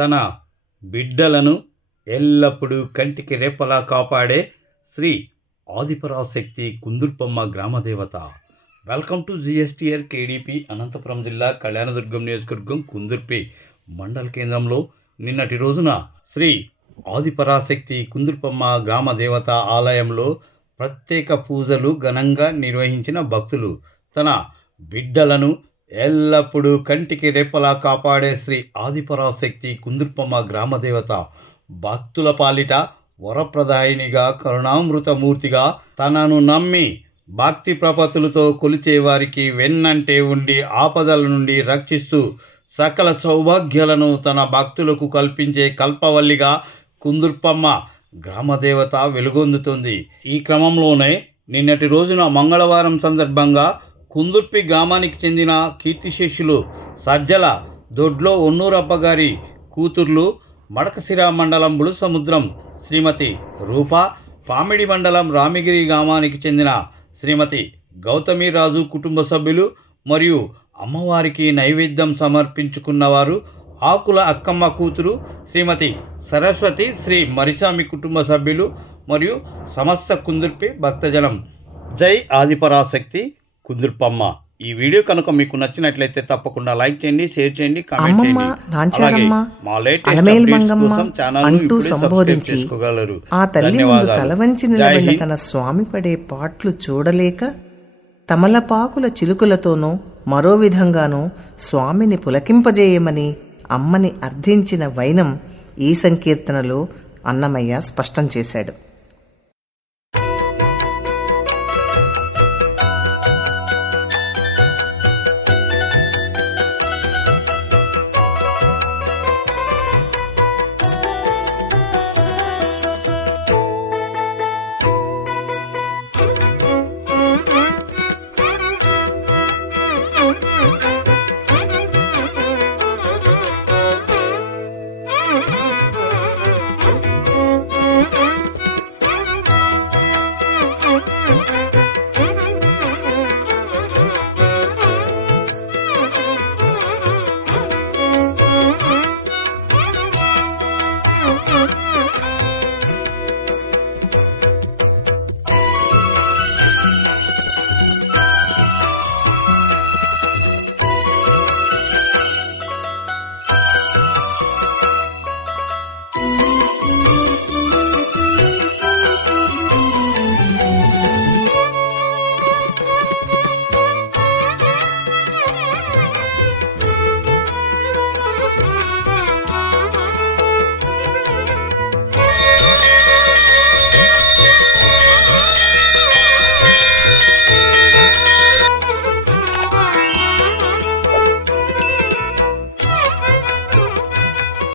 తన బిడ్డలను ఎల్లప్పుడూ కంటికి రెప్పలా కాపాడే శ్రీ ఆదిపరాశక్తి కుందుర్పమ్మ గ్రామదేవత. Welcome to GSTR KDP Anantapur జిల్లా కళ్యాణదుర్గం నియోజకవర్గం కుందుర్పి మండల కేంద్రంలో నిన్నటి రోజున శ్రీ ఆదిపరాశక్తి కుందుర్పమ్మ గ్రామదేవత ఆలయంలో ప్రత్యేక పూజలు ఘనంగా నిర్వహించిన భక్తులు తన బిడ్డలను ఎల్లప్పుడూ కంటికి రెప్పలా కాపాడే శ్రీ ఆదిపరాశక్తి కుందుర్పమ్మ గ్రామదేవత భక్తుల పాలిట వరప్రదాయినిగా కరుణామృతమూర్తిగా తనను నమ్మి భక్తి ప్రపత్తులతో కొలిచే వారికి వెన్నంటే ఉండి ఆపదల నుండి రక్షిస్తూ సకల సౌభాగ్యాలను తన భక్తులకు కల్పించే కల్పవల్లిగా కుందుర్పమ్మ గ్రామదేవత వెలుగొందుతుంది. ఈ క్రమంలోనే నిన్నటి రోజున మంగళవారం సందర్భంగా కుందుర్పి గ్రామానికి చెందిన కీర్తిశేషులు సజ్జల దొడ్లో ఒన్నూరప్ప గారి కూతుర్లు మడకసిర మండలం బులుసముద్రం శ్రీమతి రూప పామిడి మండలం రామిగిరి గ్రామానికి చెందిన శ్రీమతి గౌతమిరాజు కుటుంబ సభ్యులు మరియు అమ్మవారికి నైవేద్యం సమర్పించుకున్నవారు ఆకుల అక్కమ్మ కూతురు శ్రీమతి సరస్వతి శ్రీ మరిసామి కుటుంబ సభ్యులు మరియు సమస్త కుందుర్పి భక్తజనం. జై ఆదిపరాశక్తి. కుందుర్పమ్మ ఈ వీడియో కనుక మీకు నచ్చినట్లయితే తప్పకుండా లైక్ చేయండి షేర్ చేయండి కామెంట్ చేయండి అలాగే మా లేటెస్ట్ కోసం ఛానల్ అంటూ సంబోధించి చేసుకోగలరు ఆ తల్లి ముందు ధన్యవాదాలు. తల వంచి జై నిలబడిన. తన స్వామి పడే పాట్లు చూడలేక తమలపాకుల చిలుకులతోనూ మరో విధంగానూ స్వామిని పులకింపజేయమని అమ్మని అర్థించిన వైనం ఈ సంకీర్తనలో అన్నమయ్య స్పష్టం చేశాడు